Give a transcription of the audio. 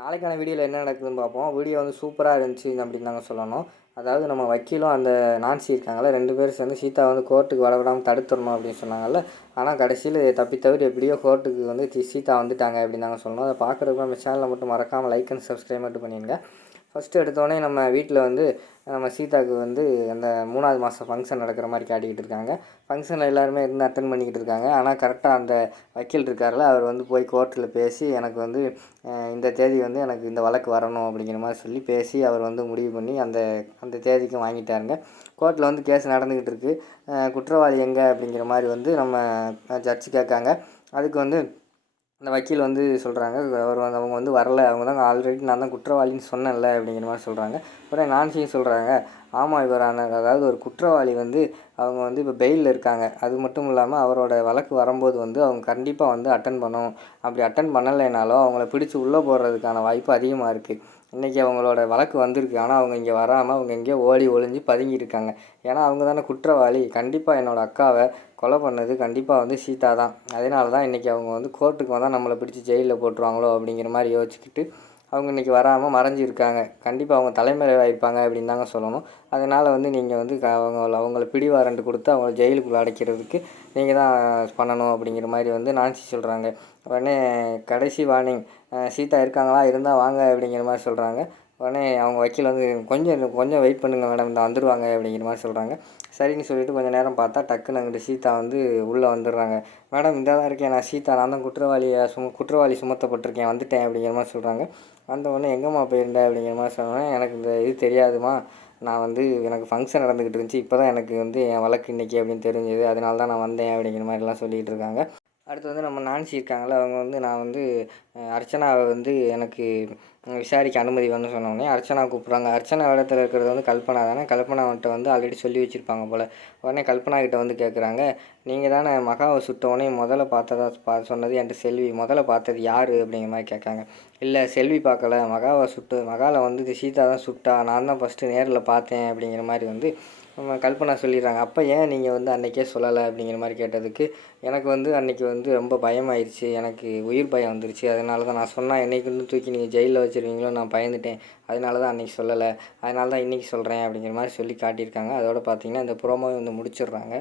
நாளைக்கான வீடியோவில் என்ன நடக்குதுன்னு பார்ப்போம். வீடியோ வந்து சூப்பராக இருந்துச்சு அப்படின்னு நாங்கள் சொல்லணும். அதாவது நம்ம வக்கீலும் அந்த நான்சி இருக்காங்கல்ல ரெண்டு பேரும் சேர்ந்து சீதா வந்து கோர்ட்டுக்கு வர விடாமல் தடுத்துடணும் அப்படின்னு சொன்னாங்கல்ல. ஆனால் கடைசியில் தப்பி தவிர எப்படியோ கோர்ட்டுக்கு வந்து சீதா வந்துட்டாங்க அப்படின்னு நாங்கள் சொல்லணும். அதை பார்க்குறதுக்கு நம்ம சேனலை மட்டும் மறக்காமல் லைக் அண்ட் சப்ஸ்கிரைப் மட்டும் பண்ணிடுங்க ஃபஸ்ட்டு எடுத்தோடனே நம்ம வீட்டில் வந்து நம்ம சீதாவுக்கு வந்து அந்த மூணாவது மாதம் ஃபங்க்ஷன் நடக்கிற மாதிரி காட்டிக்கிட்டு இருக்காங்க. ஃபங்க்ஷனில் எல்லாருமே இருந்து அட்டன் பண்ணிக்கிட்டு இருக்காங்க. ஆனால் கரெக்டாக அந்த வக்கீல் இருக்கார்ல அவர் வந்து போய் கோர்ட்டில் பேசி எனக்கு வந்து இந்த தேதி வந்து எனக்கு இந்த வழக்கு வரணும் அப்படிங்கிற மாதிரி சொல்லி பேசி அவர் வந்து முடிவு பண்ணி அந்த அந்த தேதிக்கும் வாங்கிட்டாருங்க. கோர்ட்டில் வந்து கேஸ் நடந்துக்கிட்டு இருக்குது குற்றவாளி எங்கே அப்படிங்கிற மாதிரி வந்து நம்ம ஜட்ஜு கேட்காங்க. அதுக்கு வந்து அந்த வக்கீல் வந்து சொல்கிறாங்க அவர் வந்து அவங்க வந்து வரல அவங்க தான் ஆல்ரெடி நான் தான் குற்றவாளின்னு சொன்னேன்ல அப்படிங்கிற மாதிரி சொல்கிறாங்க அப்புறம் நான்சியும் சொல்கிறாங்க ஆமாம் இவர் அதாவது ஒரு குற்றவாளி வந்து அவங்க வந்து இப்போ பெயிலில் இருக்காங்க. அது மட்டும் இல்லாமல் அவரோட வழக்கு வரும்போது வந்து அவங்க கண்டிப்பாக வந்து அட்டன் பண்ணணும். அப்படி அட்டன் பண்ணலைனாலும் அவங்கள பிடிச்சி உள்ளே போடுறதுக்கான வாய்ப்பு அதிகமாக இருக்குது இன்றைக்கி அவங்களோட வழக்கு வந்திருக்கு. ஆனால் அவங்க இங்கே வராமல் அவங்க எங்கேயோ ஓடி ஒளிஞ்சு பதுங்கியிருக்காங்க ஏன்னா அவங்க தானே குற்றவாளி. கண்டிப்பாக என்னோடய அக்காவை கொலை பண்ணது கண்டிப்பாக வந்து சீதா தான். அதனால தான் இன்றைக்கி அவங்க வந்து கோர்ட்டுக்கு வந்தால் நம்மளை பிடிச்சி ஜெயிலில் போட்டுருவாங்களோ அப்படிங்கிற மாதிரி யோசிச்சுக்கிட்டு அவங்க இன்றைக்கி வராமல் மறைஞ்சிருக்காங்க. கண்டிப்பாக அவங்க தலைமறைவாயிருப்பாங்க அப்படின்னு தாங்க சொல்லணும். அதனால் வந்து நீங்கள் வந்து அவங்க அவங்கள அவங்கள பிடி வாரண்ட் கொடுத்து அவங்கள ஜெயிலுக்குள்ளே அடைக்கிறதுக்கு நீங்கள் தான் பண்ணணும் அப்படிங்கிற மாதிரி வந்து நான்சி சொல்கிறாங்க உடனே கடைசி வார்னிங் சீதா இருக்காங்களா? இருந்தால் வாங்க அப்படிங்கிற மாதிரி சொல்கிறாங்க உடனே அவங்க வக்கீல் வந்து கொஞ்சம் கொஞ்சம் வெயிட் பண்ணுங்கள் மேடம் இந்த வந்துடுவாங்க அப்படிங்கிற மாதிரி சொல்கிறாங்க சரின்னு சொல்லிட்டு கொஞ்சம் நேரம் பார்த்தா டக்குன்னு அங்கிட்டு சீதா வந்து உள்ளே வந்துடுறாங்க. மேடம் இந்த தான் இருக்கேன் நான் சீதா நான் தான் குற்றவாளியை சும குற்றவாளி சுமத்தப்பட்டிருக்கேன் வந்துட்டேன் அப்படிங்கிற மாதிரி சொல்கிறாங்க வந்த உடனே எங்கேம்மா போயிருந்த? அப்படிங்கிற மாதிரி சொன்னோன்னே எனக்கு இந்த இது தெரியாதுமா. நான் வந்து எனக்கு ஃபங்க்ஷன் நடந்துக்கிட்டு இருந்துச்சு. இப்போ தான் எனக்கு வந்து என் வழக்கு இன்னைக்கு அப்படின்னு தெரிஞ்சது. அதனால தான் நான் வந்தேன் அப்படிங்கிற மாதிரிலாம் சொல்லிகிட்டு இருக்காங்க. அடுத்து வந்து நம்ம நான்சி இருக்காங்களே அவங்க வந்து நான் வந்து அர்ச்சனாவை வந்து எனக்கு விசாரிக்க அனுமதி வேணும்னு சொன்னோடனே அர்ச்சனா கூப்பிட்றாங்க. அர்ச்சனா இடத்துல இருக்கிறது வந்து கல்பனா தானே? கல்பனா வந்துட்டு வந்து ஆல்ரெடி சொல்லி வச்சுருப்பாங்க போல். உடனே கல்பனா கிட்ட வந்து கேட்குறாங்க நீங்கள் தானே மகாவை சுட்ட உடனே முதல்ல பார்த்ததா பா சொன்னது என்கிட்ட செல்வி. முதல்ல பார்த்தது யார்? அப்படிங்கிற மாதிரி கேட்காங்க இல்லை செல்வி பார்க்கல. மகாவை சுட்டு மகாவை வந்து சீதா தான் சுட்டா. நான் தான் ஃபஸ்ட்டு நேரில் பார்த்தேன். அப்படிங்கிற மாதிரி வந்து கல்பனா சொல்லிடுறாங்க. அப்போ ஏன் நீங்கள் வந்து அன்றைக்கே சொல்லலை? அப்படிங்கிற மாதிரி கேட்டதுக்கு எனக்கு வந்து அன்றைக்கி வந்து ரொம்ப பயமாயிருச்சு. எனக்கு உயிர் பயம் வந்துருச்சு. அதனால தான் நான் சொன்னால் என்னைக்கு வந்து தூக்கி நீங்கள் ஜெயிலில் வச்சுருவீங்களோ நான் பயந்துட்டேன். அதனால தான் அன்றைக்கி சொல்லலை. அதனால தான் இன்றைக்கி சொல்கிறேன் அப்படிங்கிற மாதிரி சொல்லி காட்டியிருக்காங்க. அதோட பார்த்தீங்கன்னா இந்த ப்ரோமோவை வந்து முடிச்சிடுறாங்க.